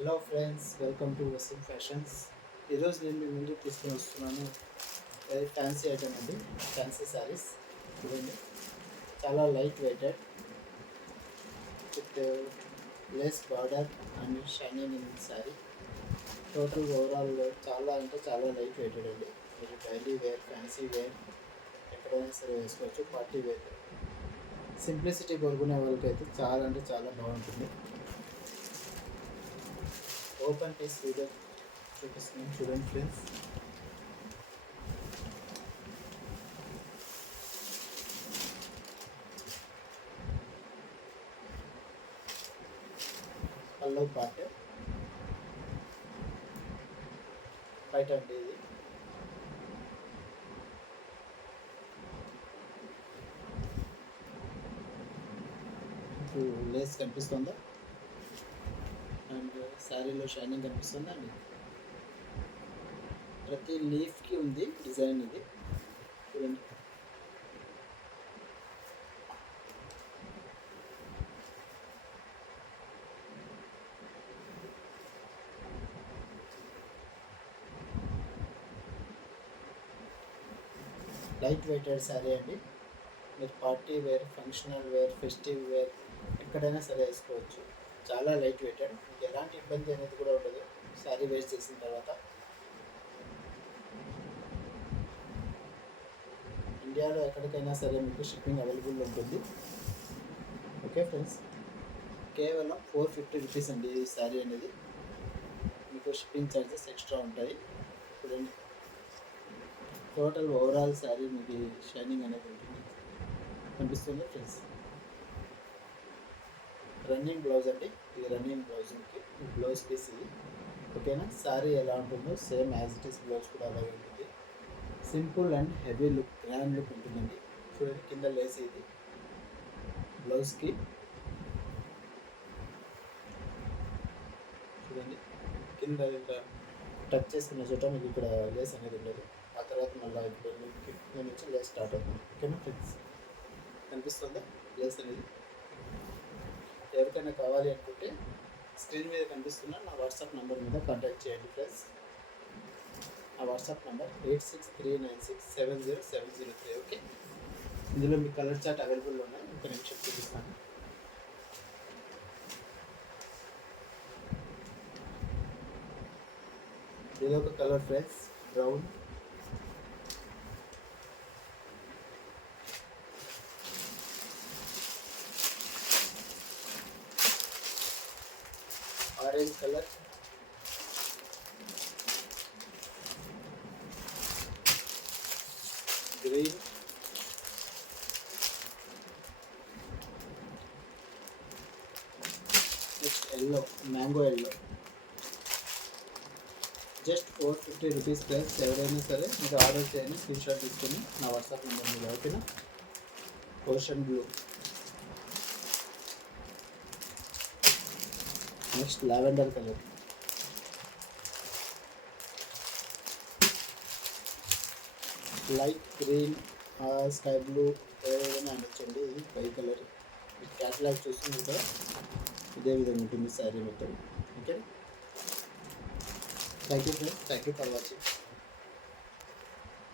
Hello friends, welcome to Waseem fashions. ఈరోజు నేను మీ ముందుకు తీసుకొని వస్తున్నాను వెరీ ఫ్యాన్సీ ఐటమ్ అండి. ఫ్యాన్సీ శారీస్ చూడండి, చాలా light weighted with lace border and shining in sari. Total overall చాలా అంటే చాలా లైట్ వెయిటెడ్ అండి. మీరు డైలీ వేర్, ఫ్యాన్సీ వేర్ ఎక్కడైనా సరే వేసుకోవచ్చు. పార్టీ వేర్, సింప్లిసిటీ కోరుకునే వాళ్ళకైతే చాలా అంటే చాలా బాగుంటుంది. ఓపెన్ పీస్ వీడియో చూపిస్తున్నాను చూడండి ఫ్రెండ్స్. పల్లవ్ పార్ట్ బయట అండి. ఇది లేస్ కనిపిస్తుందా అండ్ శారీలో షైనింగ్ కనిపిస్తుందా అండి. ప్రతి లీఫ్కి ఉంది డిజైన్. ఇది చూడండి, లైట్ వెయిటెడ్ శారీ అండి. మీరు party wear, functional wear, festive wear ఎక్కడైనా సరే వేసుకోవచ్చు. చాలా లైట్ వెయిటెడ్, మీకు ఎలాంటి ఇబ్బంది అనేది కూడా ఉండదు శారీ వేర్ చేసిన తర్వాత. ఇండియాలో ఎక్కడికైనా సరే మీకు షిప్పింగ్ అవైలబుల్ ఉంటుంది. ఓకే ఫ్రెండ్స్, కేవలం 450 రూపీస్ అండి ఈ శారీ అనేది. మీకు షిప్పింగ్ ఛార్జెస్ ఎక్స్ట్రా ఉంటాయి. చూడండి, టోటల్ ఓవరాల్ శారీ మీకు షైనింగ్ అనేది ఉంటుంది. కనిపిస్తుంది ఫ్రెండ్స్. రన్నింగ్ బ్లౌజ్ అండి, ఇది రన్నింగ్ బ్లౌజ్. మీకు బ్లౌజ్ పీస్ ఇది. ఓకేనా, శారీ ఎలా ఉంటుందో same as it is blouse కూడా అలాగే ఉంటుంది. Simple and heavy look, grand look ఉంటుందండి. చూడండి, కింద లేస్ ఇది బ్లౌజ్కి. చూడండి, కింద ఇంకా టచ్ చేసుకున్న చోట మీకు ఇక్కడ లేస్ అనేది ఉండదు. ఆ తర్వాత మళ్ళీ ఇప్పుడు కింద నుంచి లేస్ స్టార్ట్ అవుతుంది. ఓకేనా ఫ్రెండ్స్, కనిపిస్తుందా లేస్ అనేది? ఎవరికైనా కావాలి అనుకుంటే స్క్రీన్ మీద కనిపిస్తున్న నా వాట్సాప్ నెంబర్ మీద కాంటాక్ట్ చేయండి ఫ్రెండ్స్. నా వాట్సాప్ నెంబర్ 8639670703. ఓకే, ఇందులో మీ కలర్ చార్ట్ అవైలబుల్ ఉన్నాయి. ఒక నిమిషం చూపిస్తాను. ఇది ఒక colour friends, brown. Orange colour, green, next yellow, mango yellow. Just 450 rupees price. ఎవరైనా సరే మీరు ఆర్డర్ చేయండి, స్క్రీన్ షాట్ తీసుకొని నా వాట్సాప్ నెంబర్ మీద. ఓకేనా, ocean blue, next lavender colour, light green, sky blue, ఏదైనా అనొచ్చండి. ఇది పై కలర్. క్యాటలాగ్ చూస్తుంది కదా, ఇదే విధంగా ఉంటుంది శారీ మొత్తం. Okay, thank you friends, thank you for watching.